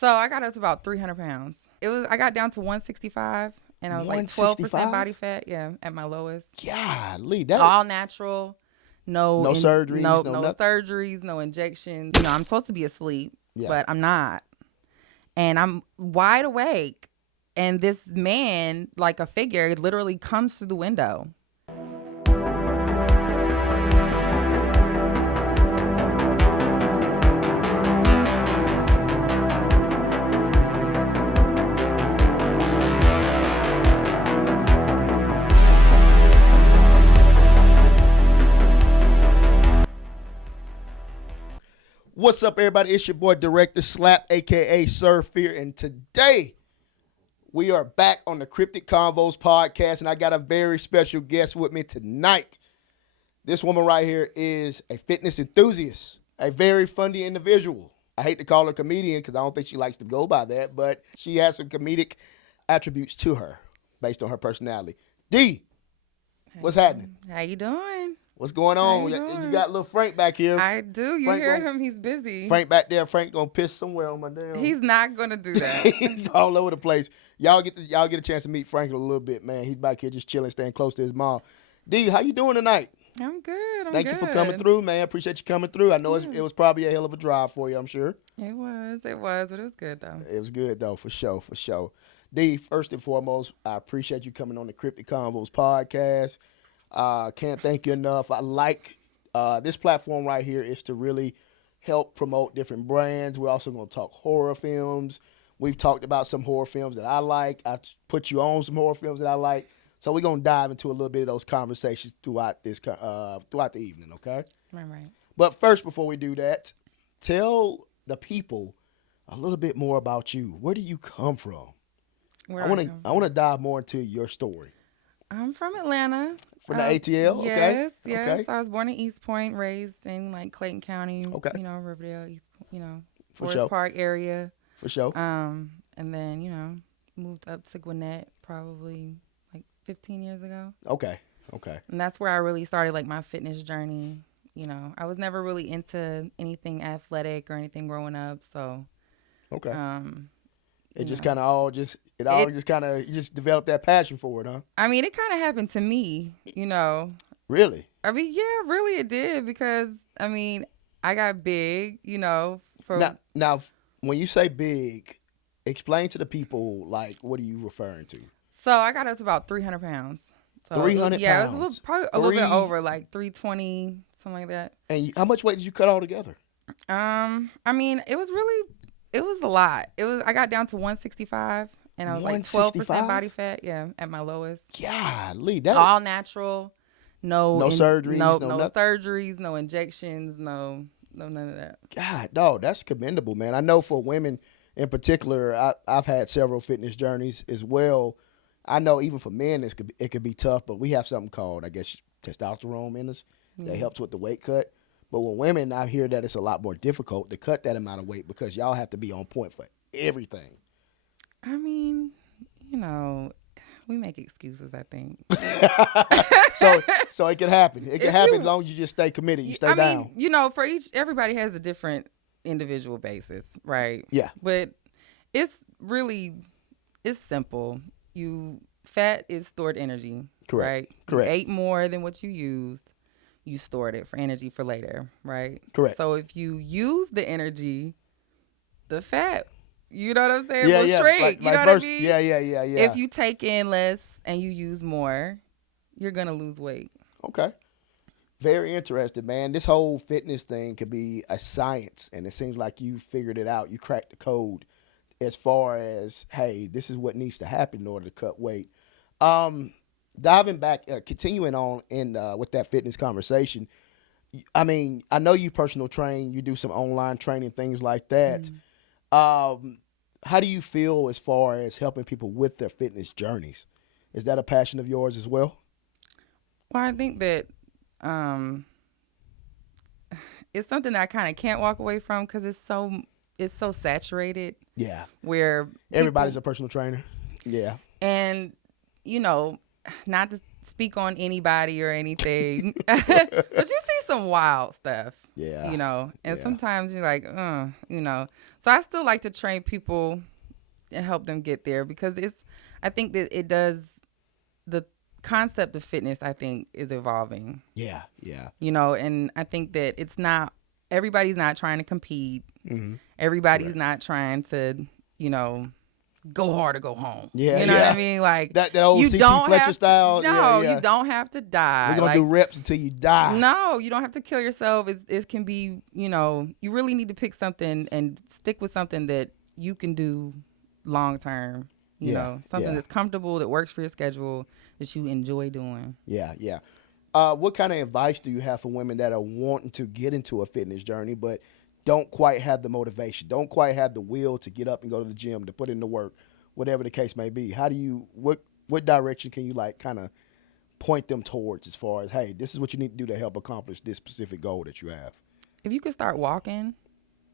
So I got up to about 300 pounds. I got down to 165, and I was like 12% body fat. Yeah, at my lowest. Golly, all natural. No surgeries, no nothing. surgeries, no injections. I'm supposed to be asleep, but I'm not. And I'm wide awake. And this man, like a figure, literally comes through the window. What's up, everybody? It's your boy, Director Slap, a.k.a. Sir Fear, and today we are back on the Krypt-It Konvos podcast, and I got a very special guest with me tonight. This woman right here is a fitness enthusiast, a very funny individual. I hate to call her a comedian because I don't think she likes to go by that, but she has some comedic attributes to her based on her personality. D, what's happening? How you doing? What's going on? You got little Frank back here. I do. You hear him? He's busy. Frank back there. Frank gonna piss somewhere on my damn. He's not gonna do that. He's all over the place. Y'all get a chance to meet Frank a little bit, man. He's back here just chilling, staying close to his mom. D, how you doing tonight? I'm good. Thank you for coming through, man. Appreciate you coming through. I know it was probably a hell of a drive for you, I'm sure. It was, but it was good though. It was good though, for sure. D, first and foremost, I appreciate you coming on the Krypt-It Konvos podcast. Can't thank you enough. I like this platform right here is to really help promote different brands. We're also going to talk horror films. We've talked about some horror films that I like. I put you on some horror films that I like. So we're going to dive into a little bit of those conversations throughout the evening, okay? Right. But first, before we do that, tell the people a little bit more about you. Where do you come from? I want to dive more into your story. I'm from Atlanta. From the ATL? Yes, okay. yes. Okay. I was born in East Point, raised in like Clayton County, okay. Riverdale, East, For Forest sure. Park area. For sure. And then, moved up to Gwinnett probably like 15 years ago. Okay. And that's where I really started like my fitness journey. I was never really into anything athletic or anything growing up, so. Okay. You just developed that passion for it, huh? I mean, it kind of happened to me, Really? I mean, yeah, really it did because, I got big, Now, when you say big, explain to the people, like, what are you referring to? So I got up to about 300 pounds. So 300 pounds? Yeah, it was probably a little bit over, like 320, something like that. And how much weight did you cut altogether? It was a lot. I got down to 165, and I was like 12% body fat. Yeah, at my lowest. Golly, all natural. No surgeries. No surgeries. No injections. No none of that. God, dog, that's commendable, man. I know for women in particular, I've had several fitness journeys as well. I know even for men, it could be tough, but we have something called, I guess, testosterone in us that helps with the weight cut. But with women, I hear that it's a lot more difficult to cut that amount of weight because y'all have to be on point for everything. I mean, we make excuses, I think. So it can happen. It can happen as long as you just stay committed. You stay down. Everybody has a different individual basis, right? Yeah. But it's simple. Fat is stored energy, correct? Right? Correct. You ate more than what you used. You stored it for energy for later, right? Correct. So if you use the energy, the fat, you know what I'm saying, will shrink. You know what I mean? Yeah. If you take in less and you use more, you're going to lose weight. Okay. Very interesting, man. This whole fitness thing could be a science, and it seems like you figured it out. You cracked the code as far as, hey, this is what needs to happen in order to cut weight. Diving back, continuing on with that fitness conversation, I mean, I know you personal train, you do some online training, things like that. Mm. How do you feel as far as helping people with their fitness journeys? Is that a passion of yours as well? Well, I think that it's something that I kind of can't walk away from because it's so saturated. Yeah. Where everybody's a personal trainer. Yeah. And, not to speak on anybody or anything. But you see some wild stuff. Yeah. You know, and sometimes you're like, you know. So I still like to train people and help them get there because I think that it does, the concept of fitness, I think, is evolving. Yeah. You know, and I think that everybody's not trying to compete. Mm-hmm. Everybody's not trying to, you know, go hard or go home. Yeah, you know what I mean? Like that old CT Fletcher style. No, you don't have to die. We're gonna do reps until you die. No, you don't have to kill yourself. It can be, you know, you really need to pick something and stick with something that you can do long term. You know, something that's comfortable, that works for your schedule, that you enjoy doing. Yeah. What kind of advice do you have for women that are wanting to get into a fitness journey but don't quite have the motivation, don't quite have the will to get up and go to the gym, to put in the work, whatever the case may be? How do you, what direction can you like kind of point them towards as far as, hey, this is what you need to do to help accomplish this specific goal that you have? If you could start walking,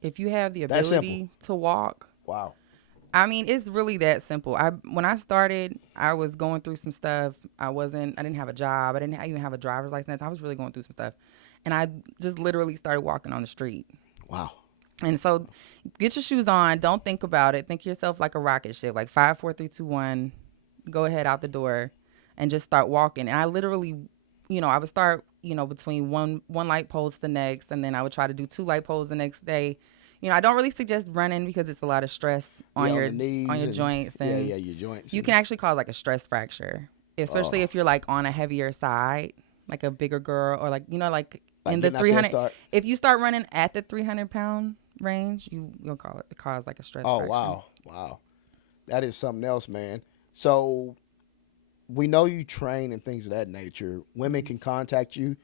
if you have the ability to walk. Wow. I mean, it's really that simple. When I started, I was going through some stuff. I didn't have a job. I didn't even have a driver's license. I was really going through some stuff. And I just literally started walking on the street. Wow. And so get your shoes on. Don't think about it. Think of yourself like a rocket ship, like 5, 4, 3, 2, 1. Go ahead out the door and just start walking. And I literally, you know, I would start, you know, between one light pole to the next. And then I would try to do 2 light poles the next day. You know, I don't really suggest running because it's a lot of stress on your knees on your joints. And your joints. You can actually cause like a stress fracture, especially if you're like on a heavier side, like a bigger girl, or like, you know, like in the 300. If you start running at the 300-pound range, you'll cause like a stress fracture. Wow. That is something else, man. So we know you train and things of that nature. Women can contact you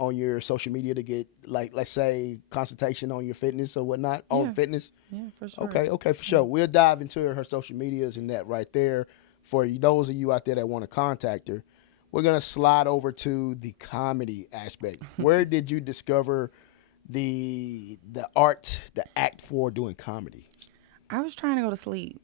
on your social media to get, like, let's say, consultation on your fitness or whatnot, on fitness? Yeah, for sure. Okay, for sure. We'll dive into her social medias and that right there. For those of you out there that want to contact her, we're going to slide over to the comedy aspect. Where did you discover the art, the act for doing comedy? I was trying to go to sleep.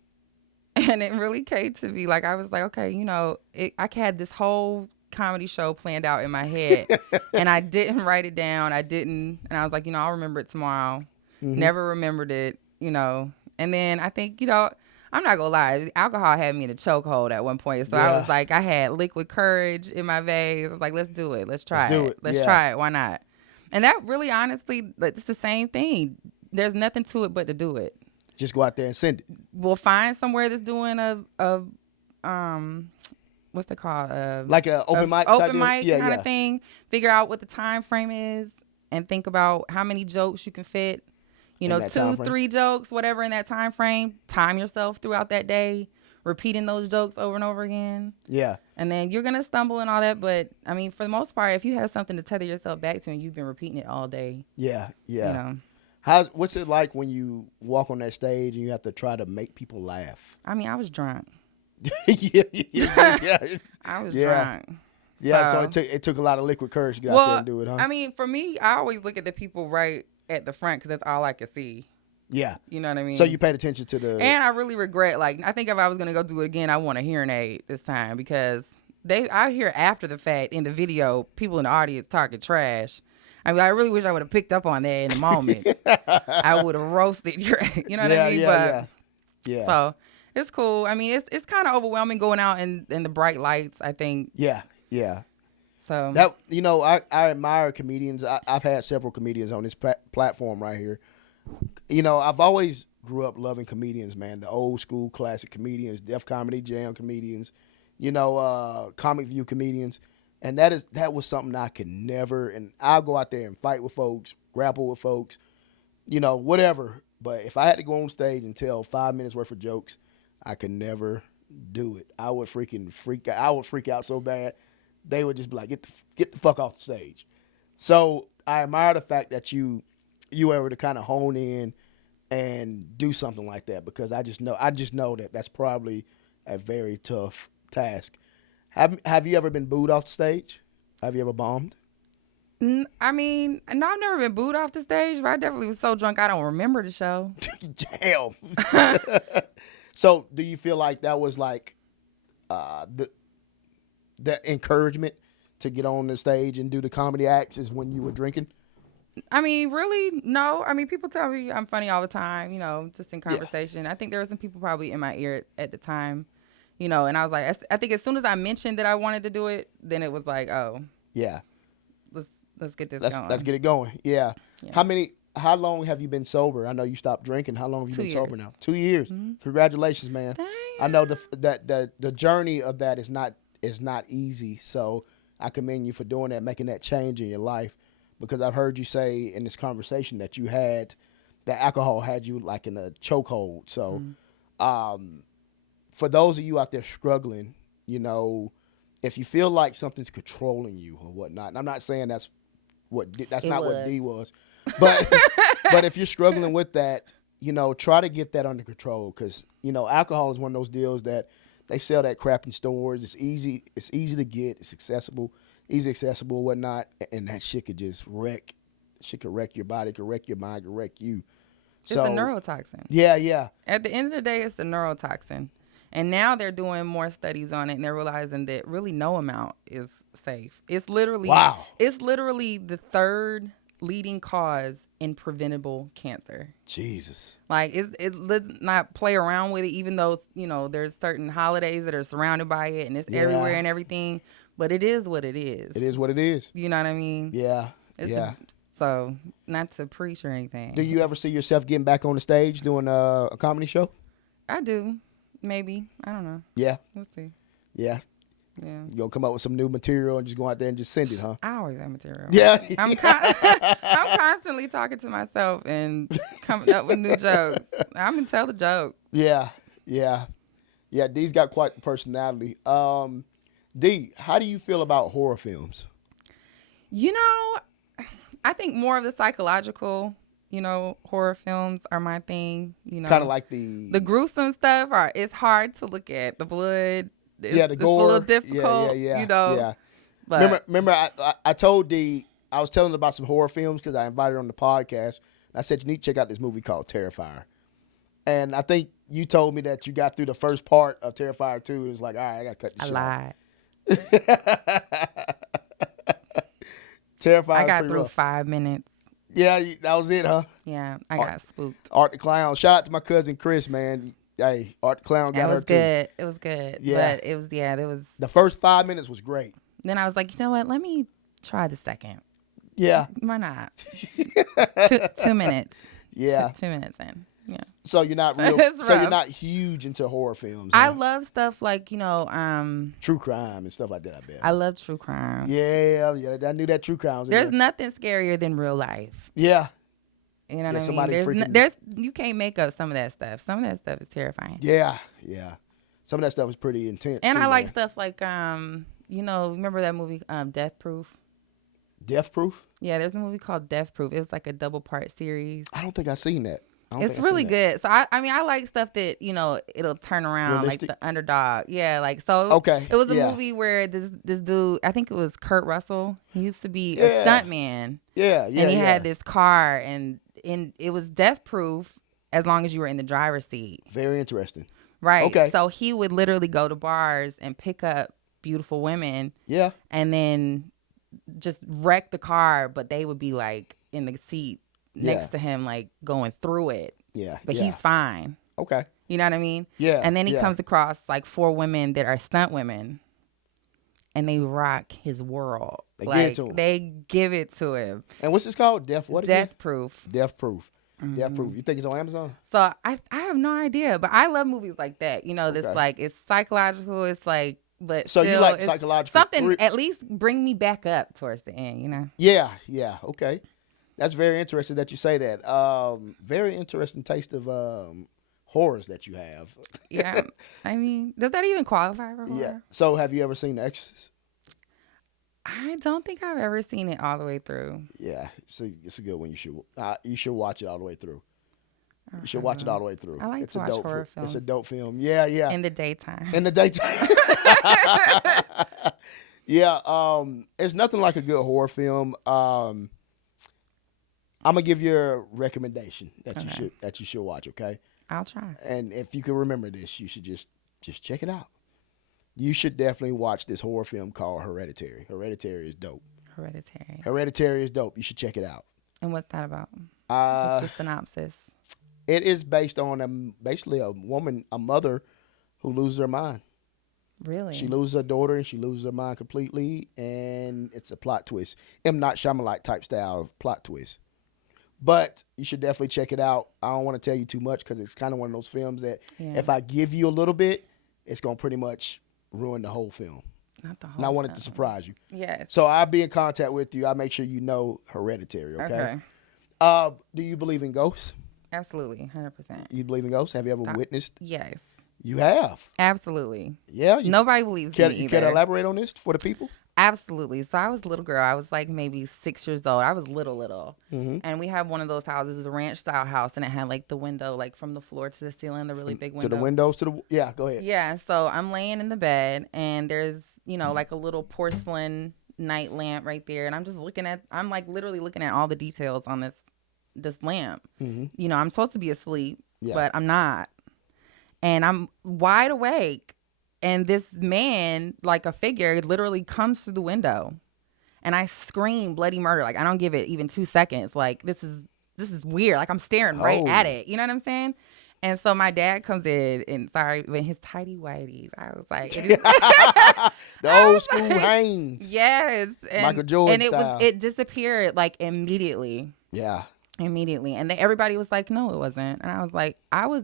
And it really came to me. Like, I was like, okay, you know, I had this whole comedy show planned out in my head and I didn't write it down. And I was like, you know, I'll remember it tomorrow. Mm-hmm. Never remembered it, you know. And then I think, you know, I'm not gonna lie, alcohol had me in a chokehold at one point. So I was like, I had liquid courage in my veins. I was like, let's do it. Let's try it. Let's try it. Why not? And that really, honestly, it's the same thing. There's nothing to it but to do it. Just go out there and send it. We'll find somewhere that's doing what's it called? Like an open mic kind of thing. Figure out what the time frame is and think about how many jokes you can fit. You know, 2, 3 jokes, whatever in that time frame. Time yourself throughout that day, repeating those jokes over and over again. Yeah. And then you're going to stumble and all that. But, I mean, for the most part, if you have something to tether yourself back to and you've been repeating it all day. Yeah. You know. What's it like when you walk on that stage and you have to try to make people laugh? I mean, I was drunk. yeah. I was drunk. Yeah, so it took a lot of liquid courage to get out there and do it, huh? I mean, for me, I always look at the people right at the front because that's all I could see. Yeah. You know what I mean? So you paid attention to the... And I really regret, like, I think if I was going to go do it again, I want a hearing aid this time because I hear after the fact in the video, people in the audience talking trash. I mean, I really wish I would have picked up on that in the moment. I would have roasted you know what I mean? Yeah. So it's cool. I mean, it's kind of overwhelming going out in the bright lights, I think. Yeah. So that, you know, I admire comedians. I've had several comedians on this platform right here. You know, I've always grew up loving comedians, man. The old school classic comedians, Def Comedy Jam comedians, you know, Comic View comedians. And that was something I could never, and I'll go out there and fight with folks, grapple with folks, you know, whatever. But if I had to go on stage and tell 5 minutes worth of jokes, I could never do it. I would freaking freak out. I would freak out so bad. They would just be like, get the fuck off the stage. So I admire the fact that you were able to kind of hone in and do something like that, because I just know that that's probably a very tough task. Have you ever been booed off the stage? Have you ever bombed? I mean, no, I've never been booed off the stage, but I definitely was so drunk I don't remember the show. Damn. So do you feel like that was like the encouragement to get on the stage and do the comedy acts is when you were drinking? I mean, really, no. I mean, people tell me I'm funny all the time, just in conversation. I think there were some people probably in my ear at the time, and I was like, I think as soon as I mentioned that I wanted to do it, then it was like, oh, yeah, let's get this going. Let's get it going. Yeah. Yeah. How long have you been sober? I know you stopped drinking. How long have you 2 been years. sober now? 2 years. Mm-hmm. Congratulations, man. Damn. I know the journey of that is not easy. So I commend you for doing that, making that change in your life. Because I've heard you say in this conversation that that alcohol had you like in a chokehold. So, for those of you out there struggling, if you feel like something's controlling you or whatnot, and I'm not saying that's what D was, but but if you're struggling with that, try to get that under control. Because alcohol is one of those deals that they sell that crap in stores. It's easy to get. It's easy accessible, whatnot, and that shit could just wreck. Shit could wreck your body, could wreck your mind, could wreck you. It's a neurotoxin. Yeah. At the end of the day, it's the neurotoxin. And now they're doing more studies on it, and they're realizing that really no amount is safe. It's literally the third leading cause in preventable cancer. Jesus. Like, let's not play around with it, even though, there's certain holidays that are surrounded by it, and it's everywhere and everything. But it is what it is. It is what it is. You know what I mean? Yeah. So, not to preach or anything. Do you ever see yourself getting back on the stage doing a comedy show? I do. Maybe. I don't know. Yeah. We'll see. Yeah. Yeah. You gonna come up with some new material and just go out there and just send it, huh? I always have material. Yeah. I'm constantly talking to myself and coming up with new jokes. I'm gonna tell the joke. Yeah. D's got quite the personality. D, how do you feel about horror films? I think more of the psychological, horror films are my thing. Kind of like the gruesome stuff. It's hard to look at. The blood. The gore. It's a little difficult. Yeah. But remember, I told D, I was telling her about some horror films because I invited her on the podcast. I said you need to check out this movie called Terrifier. And I think you told me that you got through the first part of Terrifier 2. It was like, all right, I got to cut this shit off. I lied. Terrifier. I got through rough. 5 minutes. Yeah, that was it, huh? Yeah, I got spooked. Art the Clown. Shout out to my cousin Chris, man. Hey, Art the Clown got her too. It was good. Yeah. But it was. The first 5 minutes was great. Then I was like, you know what? Let me try the second. Yeah. Why not? 2 minutes. Yeah. 2 minutes in. Yeah. So you're not you're not huge into horror films. I huh? love stuff like, true crime and stuff like that, I bet. I love true crime. Yeah, I knew that true crime was There's nothing scarier than real life. Yeah. You know what I mean? You can't make up some of that stuff. Some of that stuff is terrifying. Yeah. Some of that stuff is pretty intense. And too, I like man. stuff like remember that movie Death Proof? Death Proof? Yeah, there's a movie called Death Proof. It was like a double part series. I don't think I've seen that. It's really good. So I like stuff that it'll turn around. Realistic? Like the underdog. Yeah, like so. Okay. It was a movie where this dude, I think it was Kurt Russell. He used to be a stuntman. Yeah. And he had this car, and it was death proof as long as you were in the driver's seat. Very interesting. Right. Okay. So he would literally go to bars and pick up beautiful women. Yeah. And then just wreck the car, but they would be like in the seat next to him, like going through it. Yeah. But he's fine. Okay. You know what I mean? Yeah. And then he comes across like 4 women that are stunt women, and they rock his world. They give it to him. And what's this called? Death Proof. Death Proof. Mm-hmm. Death Proof. You think it's on Amazon? So I have no idea, but I love movies like that. This like it's psychological. It's like, but so still, you like psychological? Something at least bring me back up towards the end. Yeah. Okay. That's very interesting that you say that. Very interesting taste of horrors that you have. Yeah. I mean, does that even qualify for horror? Yeah. So have you ever seen The Exorcist? I don't think I've ever seen it all the way through. Yeah. It's a good one. You should watch it all the way through. You should watch it all the way through. I like to watch horror films. It's a dope film. Yeah. In the daytime. Yeah. It's nothing like a good horror film. I'm gonna give you a recommendation that you should watch. Okay. I'll try. And if you can remember this, you should just check it out. You should definitely watch this horror film called Hereditary. Hereditary is dope. Hereditary is dope. You should check it out. And what's that about? Uh, What's the synopsis? it is based on basically a mother who loses her mind. Really? She loses her daughter and she loses her mind completely, and it's a plot twist. M. Night Shyamalan type style of plot twist. But you should definitely check it out. I don't want to tell you too much because it's kind of one of those films that if I give you a little bit, it's going to pretty much ruin the whole film. Not the whole And I wanted film. to surprise you. Yes. So I'll be in contact with you. I'll make sure you know Hereditary, okay? Do you believe in ghosts? Absolutely, 100%. You believe in ghosts? Have you ever witnessed? Yes. You have? Absolutely. Yeah? Nobody believes me either. You can elaborate on this for the people? Absolutely. So I was a little girl. I was like maybe 6 years old. I was little. Mm-hmm. And we had one of those houses. It was a ranch style house, and it had like the window, like from the floor to the ceiling, the really big window. To the windows, yeah, go ahead. Yeah. So I'm laying in the bed, and there's, like a little porcelain night lamp right there. And I'm like literally looking at all the details on this lamp. Mm-hmm. I'm supposed to be asleep, but I'm not. And I'm wide awake. And this man, like a figure, literally comes through the window. And I scream bloody murder. Like, I don't give it even 2 seconds. Like, this is weird. Like, I'm staring right at it. You know what I'm saying? And so my dad comes in, and with his tighty whities. I was like, the old school Hanes. Yes. And, Michael Jordan style. It disappeared like immediately. Yeah. Immediately. And everybody was like, no, it wasn't. And I was like,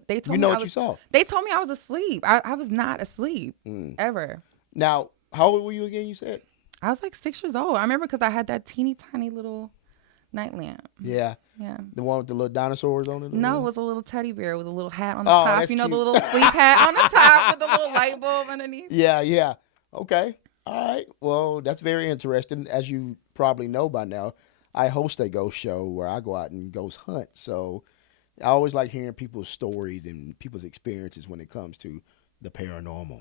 they told me what you saw. They told me I was asleep. I was not asleep ever. Now, how old were you again, you said? I was like 6 years old. I remember because I had that teeny tiny little night lamp. Yeah. Yeah. The one with the little dinosaurs on it? No, it was a little teddy bear with a little hat on the top. That's the cute. little sleep hat on the top with the little light bulb underneath. Yeah. Okay. All right. Well, that's very interesting. As you probably know by now, I host a ghost show where I go out and ghost hunt. So I always like hearing people's stories and people's experiences when it comes to the paranormal.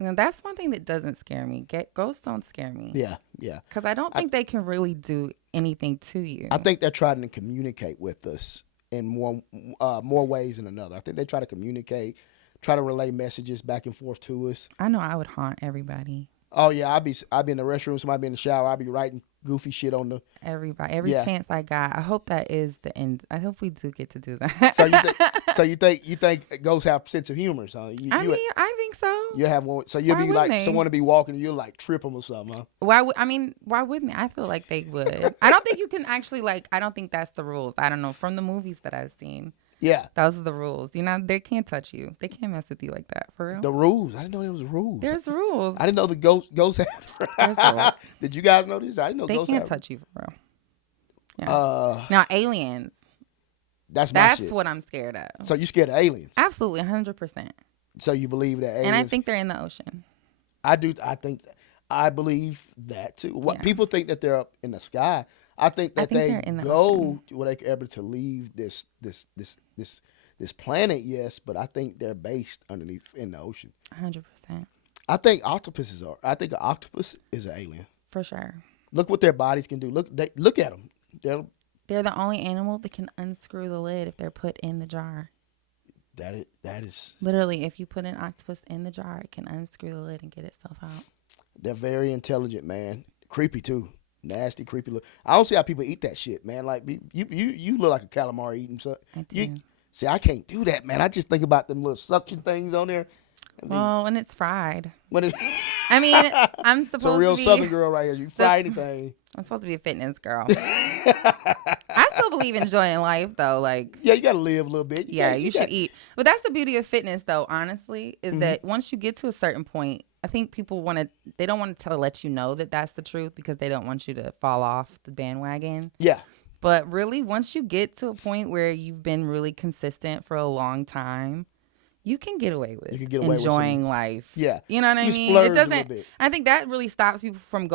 Now, that's one thing that doesn't scare me. Ghosts don't scare me. Yeah. Because I don't think they can really do anything to you. I think they're trying to communicate with us in more ways than another. I think they try to communicate, try to relay messages back and forth to us. I know I would haunt everybody. Oh yeah, I'd be in the restroom, somebody be in the shower, I'd be writing goofy shit on the everybody, every chance I got. I hope that is the end. I hope we do get to do that. So you think ghosts have a sense of humor? So I think so. You have one. So you'll be like someone to be walking, and you'll like trip them or something, huh? Why wouldn't they? I feel like they would. I don't think you can actually I don't think that's the rules. I don't know from the movies that I've seen. Yeah, those are the rules. They can't touch you. They can't mess with you like that. For real. The rules. I didn't know there was rules. There's rules. I didn't know the ghosts had. There's rules. Did you guys know this? I didn't know they ghosts can't had touch you for real. Yeah. Now aliens. That's shit. what I'm scared of. So you scared of aliens? Absolutely, 100%. So you believe that aliens? And I think they're in the ocean. I do. I believe that too. What people think that they're up in the sky. I think they go where they're able to leave this planet. Yes, but I think they're based underneath in the ocean. 100%. I think octopuses are. I think an octopus is an alien. For sure. Look what their bodies can do. Look at them. They're the only animal that can unscrew the lid if they're put in the jar. That is literally, if you put an octopus in the jar, it can unscrew the lid and get itself out. They're very intelligent, man. Creepy too. Nasty, creepy look. I don't see how people eat that shit, man. Like you look like a calamari eating something. I do. See, I can't do that, man. I just think about them little suction things on there. When it's fried. When it's I mean, I'm supposed to be... It's a real Southern girl right here. You fry anything. I'm supposed to be a fitness girl. I still believe in enjoying life, though. Yeah, you got to live a little bit. You should eat. But that's the beauty of fitness, though, honestly, is that once you get to a certain point, I think people they don't want to let you know that that's the truth because they don't want you to fall off the bandwagon. Yeah. But really, once you get to a point where you've been really consistent for a long time, you can get away with enjoying life. Yeah. You know what I mean? It doesn't. I think that really stops people from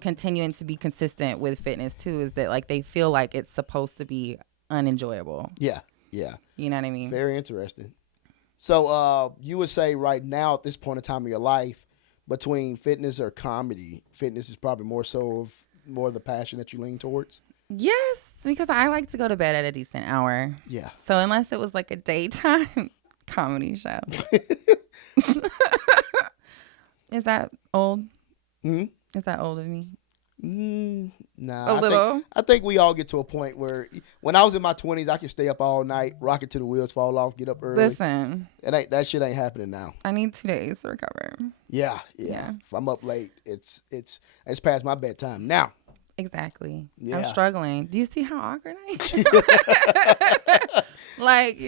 continuing to be consistent with fitness too, is that they feel like it's supposed to be unenjoyable. Yeah. Yeah. You know what I mean? Very interesting. So you would say right now at this point in time of your life, between fitness or comedy, fitness is probably more of the passion that you lean towards? Yes, because I like to go to bed at a decent hour. Yeah. So unless it was like a daytime comedy show. Is that old? Hmm? Is that old of me? Nah, A little. I think we all get to a point where when I was in my 20s, I could stay up all night, rock it till the wheels fall off, get up early. Listen, That shit ain't happening now. I need 2 days to recover. Yeah. If I'm up late, it's past my bedtime now. Exactly. Yeah. I'm struggling. Do you see how awkward I am? Like,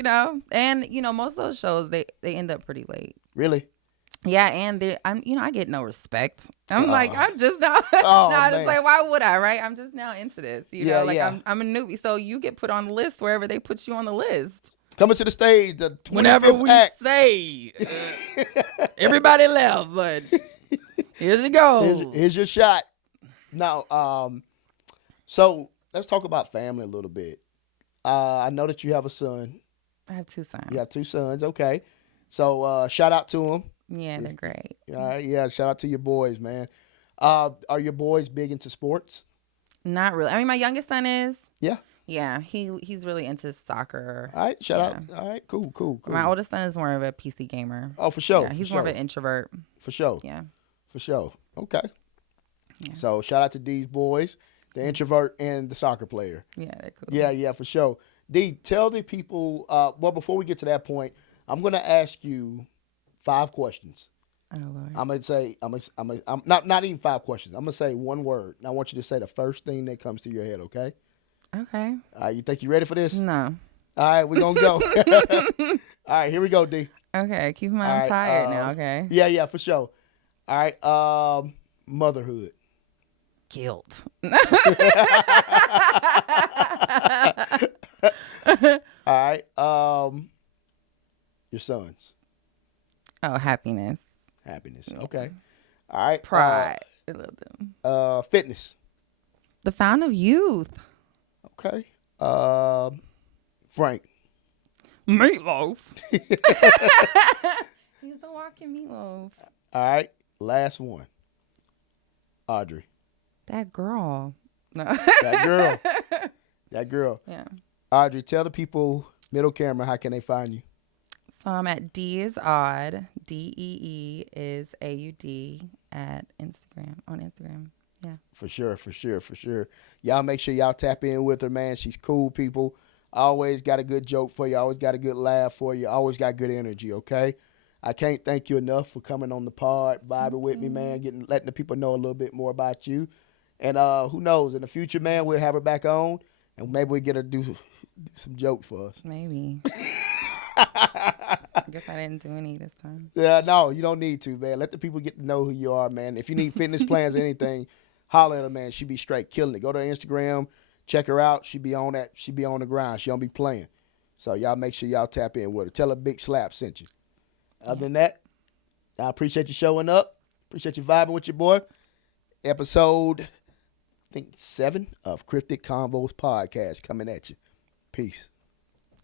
and most of those shows they end up pretty late. Really? Yeah, and I get no respect. I'm like, I'm just now. Oh, now man. it's like, why would I? Right? I'm just now into this. Yeah, like yeah. I'm a newbie, so you get put on the list wherever they put you on the list. Coming to the stage, the 25th Whenever we act. say everybody left, but here you go. Here's your shot. Now, so let's talk about family a little bit. I know that you have a son. I have 2 sons. You have 2 sons. Okay. So shout out to them. Yeah, they're great. All right. Yeah. Shout out to your boys, man. Are your boys big into sports? Not really. I mean, my youngest son is. Yeah. Yeah, he's really into soccer. All right. Shout out. All right. Cool. My oldest son is more of a PC gamer. Oh, for sure. Yeah, he's more of an introvert. For sure. Yeah. For sure. Okay. Yeah. So shout out to these boys, the introvert and the soccer player. Yeah, they're cool. Yeah, for sure. D, tell the people. Well, before we get to that point, I'm gonna ask you 5 questions. Oh Lord. I'm gonna say, I'm not even 5 questions. I'm gonna say one word, and I want you to say the first thing that comes to your head. Okay. Okay. All right. You think you ready for this? No. All right, we're gonna go. All right, here we go, D. Okay, keep in mind I'm tired now. Okay. Yeah, for sure. All right. Motherhood. Guilt. All right. Your sons. Oh, happiness. Happiness. Okay. All right. Pride. I love them. Fitness. The fountain of youth. Okay. Frank. Meatloaf. He's the walking meatloaf. All right. Last one. Audrey. That girl. No. That girl. Yeah. Audrey, tell the people, middle camera, how can they find you? So I'm at D is odd. DEE is AUD at Instagram. On Instagram. Yeah. For sure. Y'all make sure y'all tap in with her, man. She's cool, people. Always got a good joke for you. Always got a good laugh for you. Always got good energy, okay? I can't thank you enough for coming on the pod, vibing with me, man, letting the people know a little bit more about you. And who knows, in the future, man, we'll have her back on, and maybe we get her to do some jokes for us. Maybe. I guess I didn't do any this time. Yeah, no, you don't need to, man. Let the people get to know who you are, man. If you need fitness plans or anything, holler at her, man. She be straight killing it. Go to her Instagram, check her out. She be on that. She be on the grind. She don't be playing. So y'all make sure y'all tap in with her. Tell her Big Slap sent you. Other than that, I appreciate you showing up. Appreciate you vibing with your boy. Episode, I think 7 of Krypt-It Konvos podcast coming at you. Peace.